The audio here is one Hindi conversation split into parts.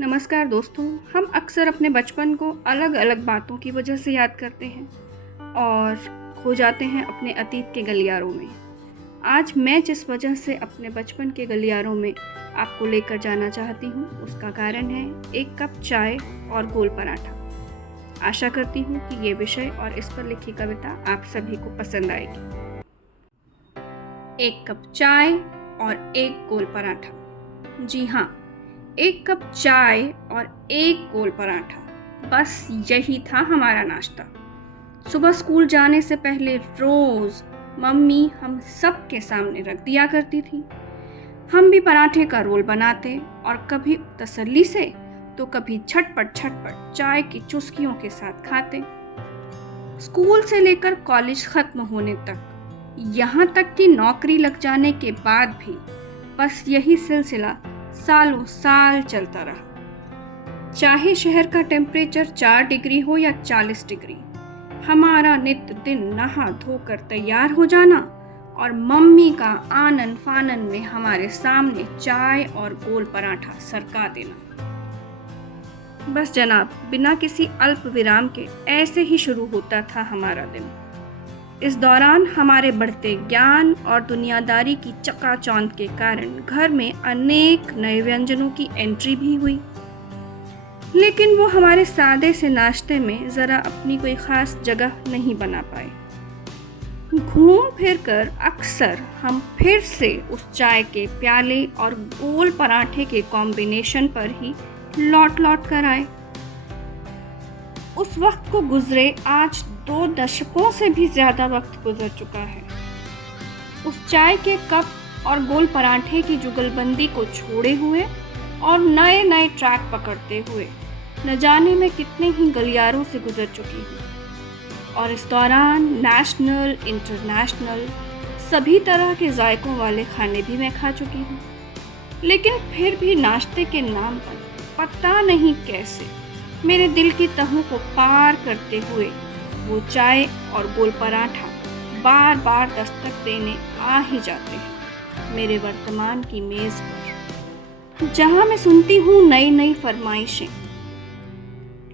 नमस्कार दोस्तों। हम अक्सर अपने बचपन को अलग अलग बातों की वजह से याद करते हैं और खो जाते हैं अपने अतीत के गलियारों में। आज मैं जिस वजह से अपने बचपन के गलियारों में आपको लेकर जाना चाहती हूँ, उसका कारण है एक कप चाय और गोल पराठा। आशा करती हूँ कि ये विषय और इस पर लिखी कविता आप सभी को पसंद आएगी। एक कप चाय और एक गोल पराठा। जी हाँ, एक कप चाय और एक गोल पराठा, बस यही था हमारा नाश्ता। सुबह स्कूल जाने से पहले रोज मम्मी हम सब के सामने रख दिया करती थी। हम भी पराठे का रोल बनाते और कभी तसल्ली से तो कभी झटपट झटपट चाय की चुस्कियों के साथ खाते। स्कूल से लेकर कॉलेज खत्म होने तक, यहाँ तक कि नौकरी लग जाने के बाद भी बस यही सिलसिला सालों साल चलता रहा। चाहे शहर का टेम्परेचर 4 डिग्री हो या 40 डिग्री, हमारा नित्य दिन नहा धोकर तैयार हो जाना और मम्मी का आनन फानन में हमारे सामने चाय और गोल पराठा सरका देना। बस जनाब, बिना किसी अल्प विराम के ऐसे ही शुरू होता था हमारा दिन। इस दौरान हमारे बढ़ते ज्ञान और दुनियादारी की चकाचौंध के कारण घर में अनेक नए व्यंजनों की एंट्री भी हुई, लेकिन वो हमारे सादे से नाश्ते में ज़रा अपनी कोई ख़ास जगह नहीं बना पाए। घूम फिर कर अक्सर हम फिर से उस चाय के प्याले और गोल पराठे के कॉम्बिनेशन पर ही लौट लौट कर आए। उस वक्त को गुजरे आज 2 दशकों से भी ज़्यादा वक्त गुजर चुका है। उस चाय के कप और गोल पराठे की जुगलबंदी को छोड़े हुए और नए नए ट्रैक पकड़ते हुए न जाने मैं कितने ही गलियारों से गुजर चुकी हूँ। और इस दौरान नेशनल, इंटरनेशनल सभी तरह के जायकों वाले खाने भी मैं खा चुकी हूँ। लेकिन फिर भी नाश्ते के नाम पर पता नहीं कैसे मेरे दिल की तहों को पार करते हुए वो चाय और गोल पराठा बार बार दस्तक देने आ ही जाते हैं मेरे वर्तमान की मेज़ पर, जहाँ मैं सुनती हूँ नई नई फरमाइशें।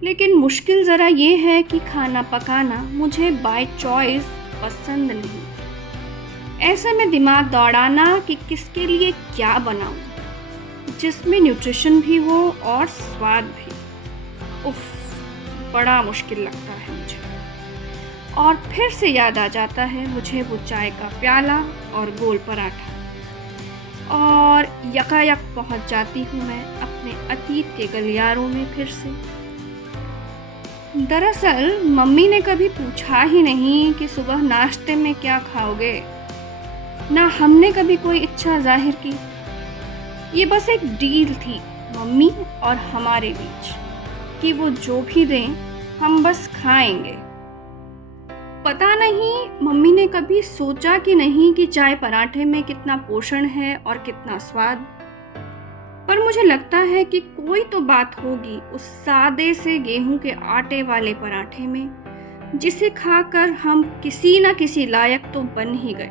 लेकिन मुश्किल ज़रा ये है कि खाना पकाना मुझे बाय चॉइस पसंद नहीं। ऐसे में दिमाग दौड़ाना कि किसके लिए क्या बनाऊँ जिसमें न्यूट्रिशन भी हो और स्वाद भी, उफ, बड़ा मुश्किल लगता है मुझे। और फिर से याद आ जाता है मुझे वो चाय का प्याला और गोल पराठा, और यकायक पहुंच जाती हूँ मैं अपने अतीत के गलियारों में फिर से। दरअसल मम्मी ने कभी पूछा ही नहीं कि सुबह नाश्ते में क्या खाओगे, ना हमने कभी कोई इच्छा जाहिर की। ये बस एक डील थी मम्मी और हमारे बीच कि वो जो भी दें हम बस खाएंगे। पता नहीं मम्मी ने कभी सोचा कि नहीं कि चाय पराठे में कितना पोषण है और कितना स्वाद, पर मुझे लगता है कि कोई तो बात होगी उस सादे से गेहूं के आटे वाले पराठे में, जिसे खाकर हम किसी न किसी लायक तो बन ही गए।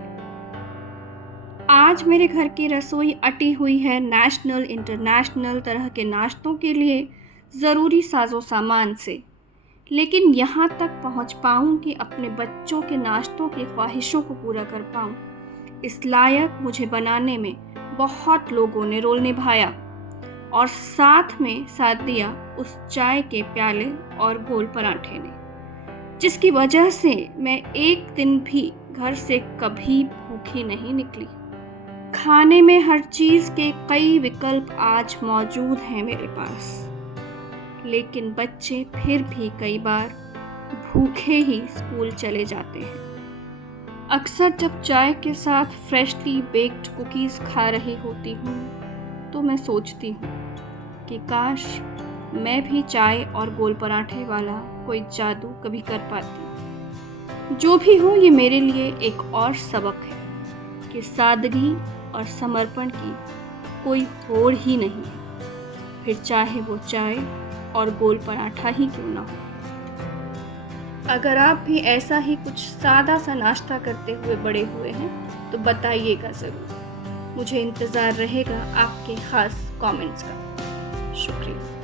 आज मेरे घर की रसोई अटी हुई है नेशनल, इंटरनेशनल तरह के नाश्तों के लिए ज़रूरी साजो सामान से, लेकिन यहाँ तक पहुँच पाऊँ कि अपने बच्चों के नाश्तों की ख्वाहिशों को पूरा कर पाऊँ, इस लायक मुझे बनाने में बहुत लोगों ने रोल निभाया और साथ में साथ दिया उस चाय के प्याले और गोल पराठे ने, जिसकी वजह से मैं एक दिन भी घर से कभी भूखी नहीं निकली। खाने में हर चीज़ के कई विकल्प आज मौजूद हैं मेरे पास, लेकिन बच्चे फिर भी कई बार भूखे ही स्कूल चले जाते हैं। अक्सर जब चाय के साथ फ्रेशली बेक्ड कुकीज़ खा रही होती हूँ तो मैं सोचती हूँ कि काश मैं भी चाय और गोल पराठे वाला कोई जादू कभी कर पाती। जो भी हो, ये मेरे लिए एक और सबक है कि सादगी और समर्पण की कोई होड़ ही नहीं है, फिर चाहे वो चाय और गोल पराठा ही क्यों ना हो। अगर आप भी ऐसा ही कुछ सादा सा नाश्ता करते हुए बड़े हुए हैं तो बताइएगा ज़रूर। मुझे इंतज़ार रहेगा आपके ख़ास कमेंट्स का। शुक्रिया।